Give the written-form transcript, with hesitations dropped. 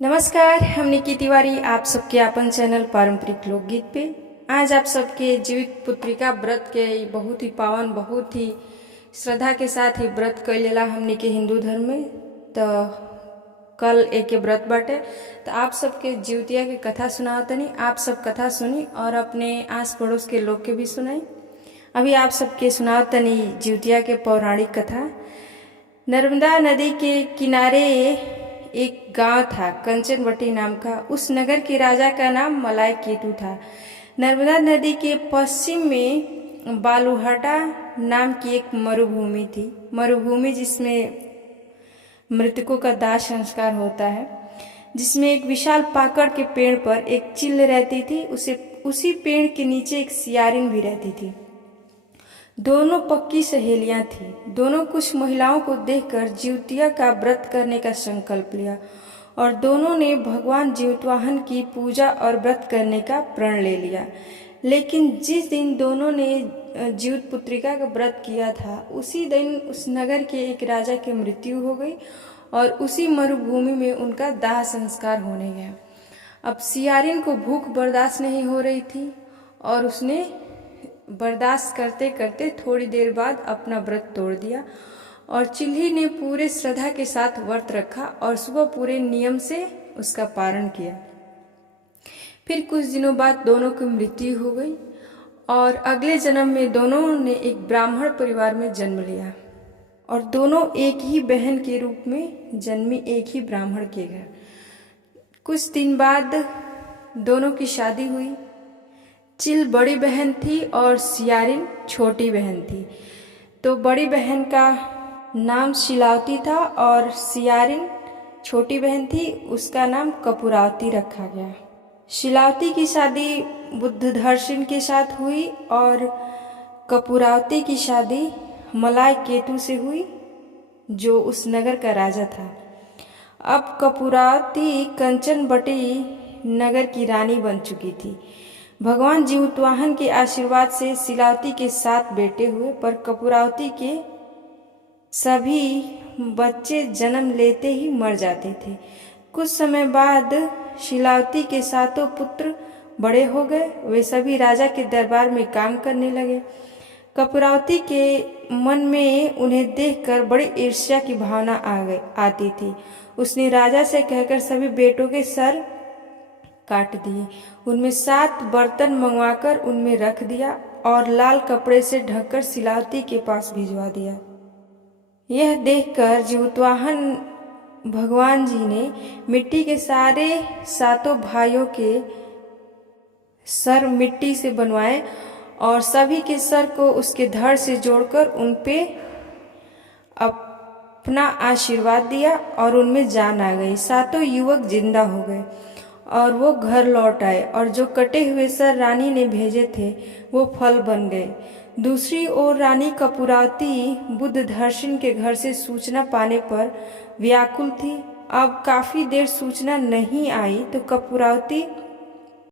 नमस्कार, हम निकी तिवारी आप सबके अपन चैनल पारंपरिक लोकगीत पे आज आप सबके जीवित पुत्रिका व्रत के बहुत ही पावन, बहुत ही श्रद्धा के साथ ही व्रत कैलेला हमने के हिंदू धर्म में। तो कल एक व्रत बाटे तो आप सबके जीवतिया के कथा सुनाओ तनी। आप सब कथा सुनी और अपने आस पड़ोस के लोग के भी सुनाई। अभी आप सबके सुनाओ तनी जीवतिया के पौराणिक कथा। नर्मदा नदी के किनारे एक गांव था कंचनवटी नाम का। उस नगर के राजा का नाम मलाय केतु था। नर्मदा नदी के पश्चिम में बालूहाटा नाम की एक मरुभूमि थी। मरुभूमि जिसमें मृतकों का दाह संस्कार होता है, जिसमें एक विशाल पाकड़ के पेड़ पर एक चिल रहती थी। उसी पेड़ के नीचे एक सियारिन भी रहती थी। दोनों पक्की सहेलियां थीं। दोनों कुछ महिलाओं को देखकर जीवतिया का व्रत करने का संकल्प लिया और दोनों ने भगवान जीवतवाहन की पूजा और व्रत करने का प्रण ले लिया। लेकिन जिस दिन दोनों ने जीवित पुत्रिका का व्रत किया था, उसी दिन उस नगर के एक राजा की मृत्यु हो गई और उसी मरुभूमि में उनका दाह संस्कार होने गया। अब सियारिन को भूख बर्दाश्त नहीं हो रही थी और उसने बर्दाश्त करते करते थोड़ी देर बाद अपना व्रत तोड़ दिया और चिल्ही ने पूरे श्रद्धा के साथ व्रत रखा और सुबह पूरे नियम से उसका पारण किया। फिर कुछ दिनों बाद दोनों की मृत्यु हो गई और अगले जन्म में दोनों ने एक ब्राह्मण परिवार में जन्म लिया और दोनों एक ही बहन के रूप में जन्मी, एक ही ब्राह्मण के घर। कुछ दिन बाद दोनों की शादी हुई। चिल बड़ी बहन थी और सियारिन छोटी बहन थी। तो बड़ी बहन का नाम शिलावती था और सियारिन छोटी बहन थी, उसका नाम कपूरावती रखा गया। शिलावती की शादी बुद्धदर्शन के साथ हुई और कपूरावती की शादी मलाय केतु से हुई, जो उस नगर का राजा था। अब कपूरावती कंचनवटी नगर की रानी बन चुकी थी। भगवान जीवतवाहन के आशीर्वाद से शिलावती के 7 बेटे हुए, पर कपूरावती के सभी बच्चे जन्म लेते ही मर जाते थे। कुछ समय बाद शिलावती के 7 पुत्र बड़े हो गए। वे सभी राजा के दरबार में काम करने लगे। कपूरावती के मन में उन्हें देखकर बड़ी ईर्ष्या की भावना आती थी। उसने राजा से कहकर सभी बेटों के सर काट दिए। उनमें 7 बर्तन मंगवाकर उनमें रख दिया और लाल कपड़े से ढककर शिलावती के पास भिजवा दिया। यह देखकर जीवतवाहन भगवान जी ने मिट्टी के सारे 7 भाइयों के सर मिट्टी से बनवाए और सभी के सर को उसके धड़ से जोड़कर उन पे अपना आशीर्वाद दिया और उनमें जान आ गई। 7 युवक जिंदा हो गए और वो घर लौट आए और जो कटे हुए सर रानी ने भेजे थे वो फल बन गए। दूसरी ओर रानी कपूरावती बुद्धदर्शन के घर से सूचना पाने पर व्याकुल थी। अब काफी देर सूचना नहीं आई तो कपूरावती